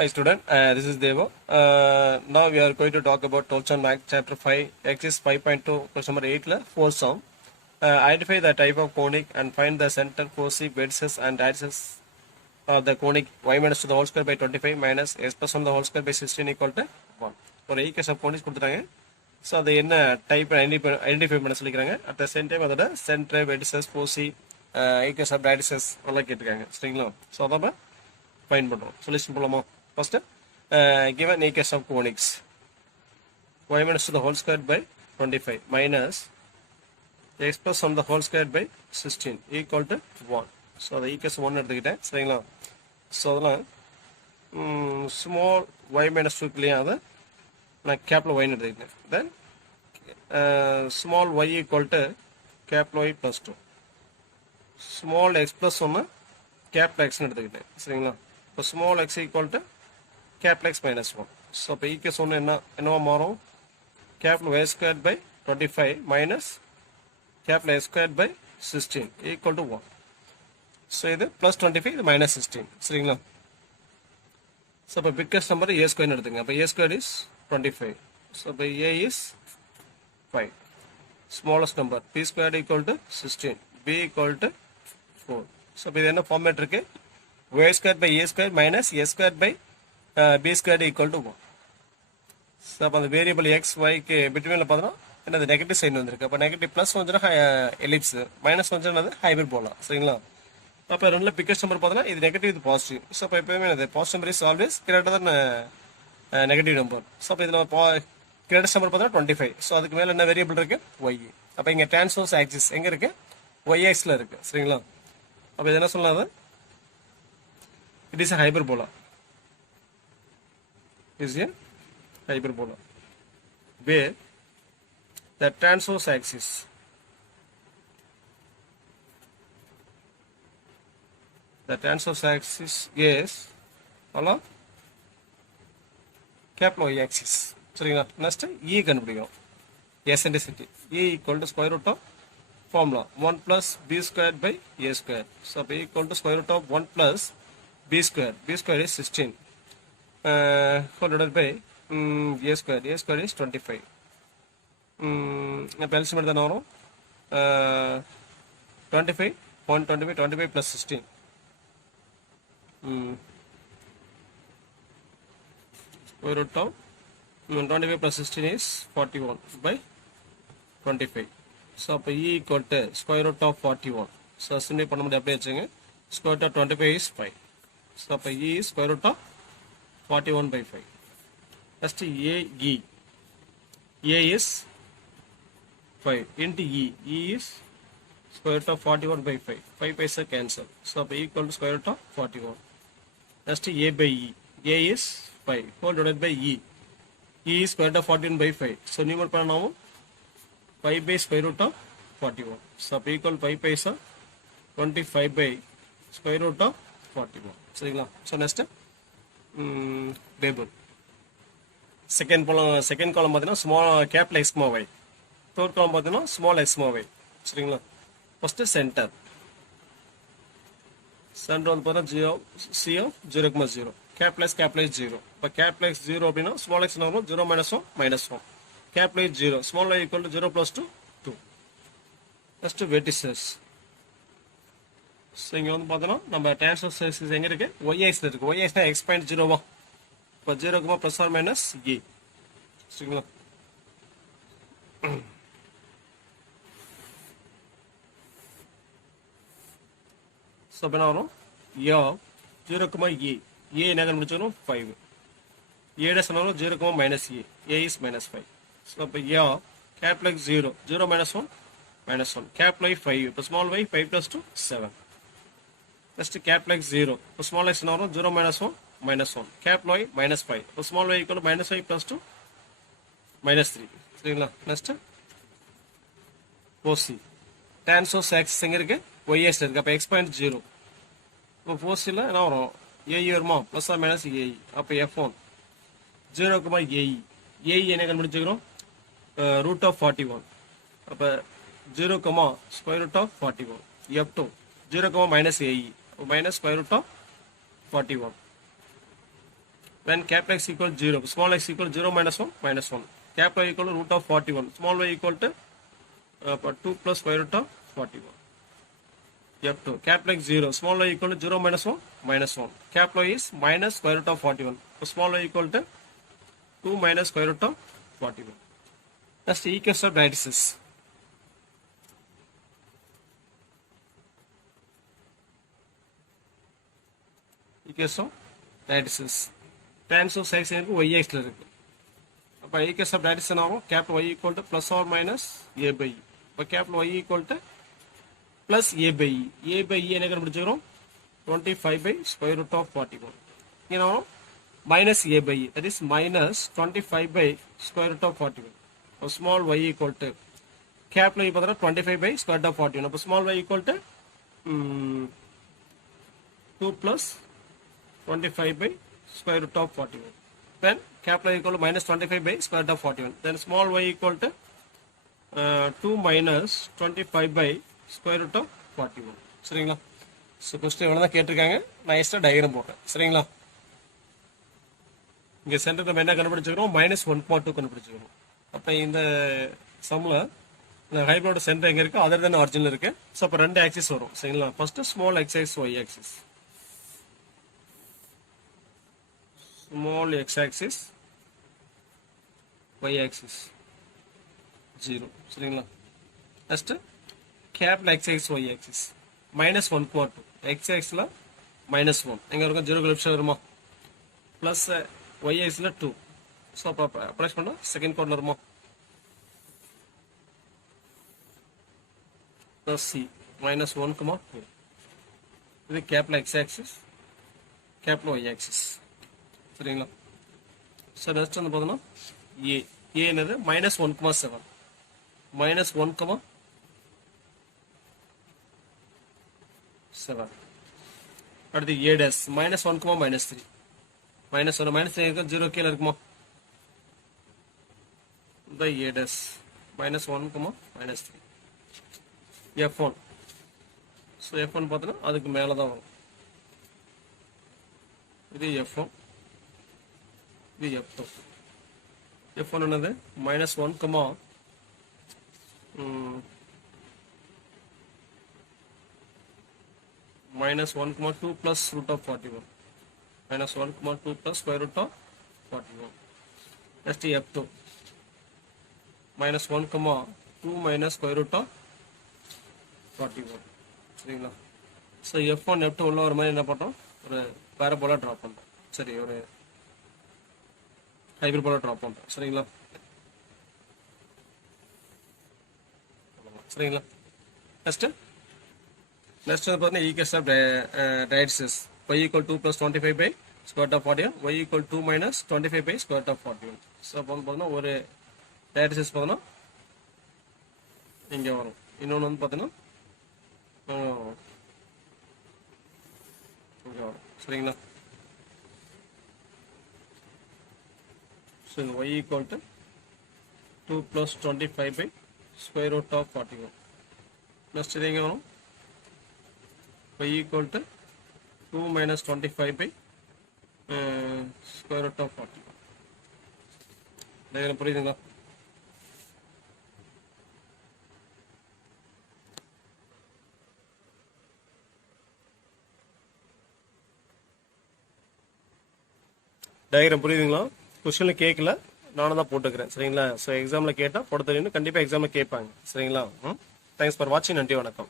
Hi student, this is Devo. Now we are going to talk about 12th and Math chapter 5, exercise 5.2, question number 8 la 4 sum. Identify the type of conic and find the center, foci, bases and axis of the conic y minus to the whole square by 25 minus s plus 1 the whole square by 16 equal to 1. ஒரு equation of conics கொடுத்துட்டாங்க. So அது என்ன type identify பண்ண சொல்லிக்கிறாங்க. At the same time அதோட centre, வெடிசஸ், போசி, equation of டைடிசஸ் எல்லாம் கேட்டிருக்காங்க. சரிங்களா? ஸோ அதை ஃபைண்ட் பண்ணுறோம். சொல்யூஷன் போலாமா? First, given equation of conics y minus to the whole square by 25 minus x plus 1 the whole square by 16 equal to 1. So the equation 1 எடுத்துக்கிட்டேன். சரிங்களா? So அதெல்லாம் small y minus 2 இல்லையா, அதை நான் கேப்பில் ஒய்னு எடுத்துக்கிட்டேன். தென் ஸ்மால் y ஈக்குவல் டு கேப்பில் y plus 2, small x plus 1 கேப்பில் எக்ஸ்னு எடுத்துக்கிட்டேன். சரிங்களா? இப்போ small x equal to capital X minus 1. So, இப்போ equation என்னவா மாறும்? capital Y squared by 25 minus capital S squared by 16 equal to 1. So, இது plus 25, இது minus 16. சரிங்களா? So, இப்போ biggest number A square எடுத்துங்க. அப்போ A squared is 25. So, இப்போ A is 5. Smallest number B squared equal to 16. B equal to 4. So, இப்போ இது என்ன format இருக்கு? Y squared by A squared minus A squared by b squared equal to 1. So அப்போ அந்த variable X ஒய்க்கு பிட்வீனில் பார்த்தோன்னா என்னது நெகட்டிவ் சைன் வந்துருக்கு. அப்போ நெகட்டிவ் ப்ளஸ் வந்துச்சுன்னா எலிப்ஸ், மைனஸ் வந்துச்சுன்னா ஹைபிரிட் போடலாம். சரிங்களா? அப்போ ரெண்டில் பிக்கஸ்ட் நம்பர் பார்த்தோன்னா இது நெகட்டிவ், இது பாசிட்டிவ். ஸோ அப்போ எப்போயுமே என்னது positive number is always greater than negative number. So அப்போ இதில் கிரேட்டஸ்ட் நம்பர் பார்த்தோன்னா 25. ஸோ அதுக்கு மேலே என்ன வேரியபிள் இருக்குது? ஒய். அப்போ இங்கே டிரான்ஸ்வர்ஸ் ஆக்சிஸ் எங்கே இருக்குது? ஒய் ஆக்ஸில் இருக்குது. சரிங்களா? அப்போ இது என்ன சொல்லலாம்? அது it is a hyperbola. Is a hyperbola where the transverse axis is along capital Y axis. சரிங்களா? next E கண்டுபிடிக்கிறோம். eccentricity E equal to square root of formula 1 plus b squared by a square. So B equal to square root of 1 plus b square. B square is 16 divided by a square. A square is 25. இப்போ LCM எடுத்தால் வரும் 25 25 plus 16 square root of 25 plus 16 is 41 by 25. So அப்போ E equal to square root of 41. So சிம்பிளை பண்ண முடியாது, அப்படியே வச்சுங்க. square root of 25 is 5. So அப்போ E is square root of 41 by 5. Next AE. A is 5 into E. E is square root of 41 by 5. 5 paisa cancel. So equal to square root of 41. Next A by E. A is 5 whole divided by E. E is square root of 41 by 5. So numerator பண்ணாமோ 5 by square root of 41. So equal to 5 paisa 25 by square root of 41. சரிங்களா? So next table second column பார்த்தீங்கன்னா small capital x y. Third column பார்த்தீங்கன்னா small x y. சரிங்களா? First center வந்து பார்த்தீங்கன்னா 0 capital X 0. இப்போ capital X 0 அப்படின்னா small X வரும் 0 minus 1 minus 1. Capital X 0 small Y equal to 0 plus 2. Next vertices. So இங்கே வந்து பார்த்தோன்னா நம்ம டிரான்ஸ்வர்ஸ் ஆக்சிஸ் எங்கே இருக்குது? ஒய் ஆக்ஸில் இருக்குது. ஒய் ஆக்ஸ்னா எக்ஸ் பாயிண்ட் 0வா? இப்போ 0 ப்ளஸ் ஆர் மைனஸ் ஏ. சரிங்களா? ஸோ இப்போ என்ன வரும்? 0 ஏ. ஏ என்ன கண்டுபிடிச்சிக்கணும்? 5. ஏட சொன்னாலும் 0 minus A. A is minus 5. So இப்போ capital X 0 minus 1 minus 1. Capital Y 5. இப்போ small Y 5 plus 2 7. Next capital X 0. இப்போ small x என்ன வரும்? 0 minus 1 minus 1. Capital Y minus 5. இப்போ small y equal to minus 5 plus 2 minus 3. சரிங்களா? Next OC. Transverse axis எங்க இருக்கு? Y axis இருக்கு. அப்போ x point 0. இப்போ OCல என்ன வரும்? AE வருமா? plus or minus AE. அப்போ F1 0, AE. AE என்ன கண்டுபிடிச்சிக்கிறோம்? root of 41. அப்போ 0, square root of 41. F2 0, minus AE. minus square root of 41. when capital X equal 0, small x equal 0 minus 1 minus 1. Capital Y equal to root of 41. Small y equal to 2 plus square root of 41. F2. Capital X 0. Small y equal to 0 minus 1 minus 1. Capital Y is minus square root of 41. So small y equal to 2 minus square root of 41. That's the equation of lattices. Equation of lattices. Times of size is yx ல இருக்கு. அப்ப equation of lattice என்ன ஆகும்? Capital Y equal to plus or minus a by e. அப்ப capital Y equal to plus a by e. A by e என்ன கண்டுபிடிச்சிரோம்? 25 by square root of 41. You know, minus a by e. That is minus 25 by square root of 41. So small y equal to capital Y பார்த்தா 25 by square root of 41. அப்ப small y equal to 2 plus 25 by square root of 41. Then capital Y equal to minus 25 by square root of 41. Then small y equal to 2 minus 25 by square root of 41. சரிங்களா? So question எவ்வளோ தான் கேட்டிருக்காங்க, நான் extra diagram போட்டேன். சரிங்களா? இங்கே centre நம்ம என்ன கண்டுபிடிச்சிக்கிறோம்? -1.2 கண்டுபிடிச்சிக்கிறோம். அப்போ இந்த சம்மில் இந்த ஹைப்ரோட சென்டர் எங்கே இருக்கோ அதர் தானே ஒரிஜினல் இருக்கு. ஸோ அப்போ 2 ஆக்சிஸ் வரும். சரிங்களா? First small x axis y axis. Small x axis y axis 0. சரிங்களா? next capital x axis y axis -1.2. x axis ல -1 எங்க இருக்கும்? 0 க்கு லெஃப்ட் வருமா? பிளஸ் y axis ல 2. சோ அப்ப அப்ளை பண்ணா செகண்ட் கோட்ல வருமா? plus c -1, 2. இது capital x axis, capital y axis. சரிங்களா? ஸோ நெக்ஸ்ட் வந்து பார்த்தோன்னா ஏ என்னது -1,7 -1,7. அடுத்து ஏ டேஸ் -1, -3. -1 -3 0 கீழே இருக்குமா? இந்த ஏ டேஸ் -1, -3. F1. ஸோ F1 பார்த்தோன்னா அதுக்கு மேலே தான் வரும். இது F1, இது F2. F1 என்னது -1, -1, 2 plus root of 41. -1, 2 plus square root of 41. Next F2. -1, 2 minus square root of 41. சரிங்களா? ஸோ F1 F2 உள்ள ஒரு மாதிரி என்ன பண்ணுறோம்? ஒரு பேரபோலா ட்ராப் பண்ணுறோம். சரி, ஒரு ஹைபர்போலா ட்ராப் பண்ணுறோம். சரிங்களா? சரிங்களா? நெக்ஸ்ட் வந்து பார்த்தீங்கன்னா equation of டைட்ஸஸ் y equal 2 plus 25 by square root of 41, y equal 2 minus 25 by square root of 41. So அப்போ வந்து பார்த்தீங்கன்னா ஒரு டைட்ஸஸ் பார்த்தீங்கன்னா இங்கே வரும். இன்னொன்று வந்து பார்த்தீங்கன்னா இங்கே வரும். சரிங்களா? So y equal to 2 plus 25 by square root of 41. Next இது எங்கே வரும்? y equal to 2 minus 25 by square root of 41. Diagram புரியுதுங்களா? டயக்ராம் புரியுதுங்களா? கொஸ்டினில் கேட்கல, நானும் தான் போட்டுக்கிறேன். சரிங்களா? ஸோ எக்ஸாமில் கேட்டால் போட தெரியும், கண்டிப்பாக எக்ஸாமில் கேட்பாங்க. சரிங்களா? தேங்க்ஸ் ஃபார் வாட்சிங். நன்றி, வணக்கம்.